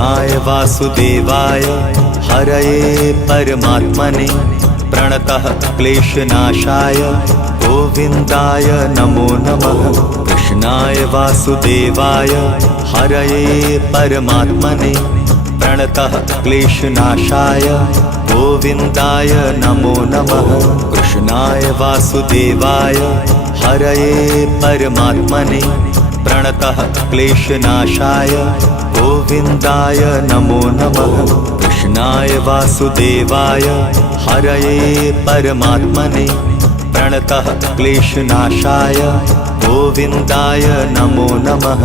कृष्णाय वासुदेवाय हरये परमात्मने प्रणतः क्लेशनाशाय गोविन्दाय नमो नमः। कृष्णाय वासुदेवाय हरये परमात्मने प्रणतः क्लेशनाशाय गोविन्दाय नमो नमः। कृष्णाय वासुदेवाय हरये परमात्मने प्रणतः क्लेशनाशाय गोविन्दाय नमो नमः। कृष्णाय वासुदेवाय हरये परमात्मने प्रणतः क्लेशनाशाय गोविन्दाय नमो नमः।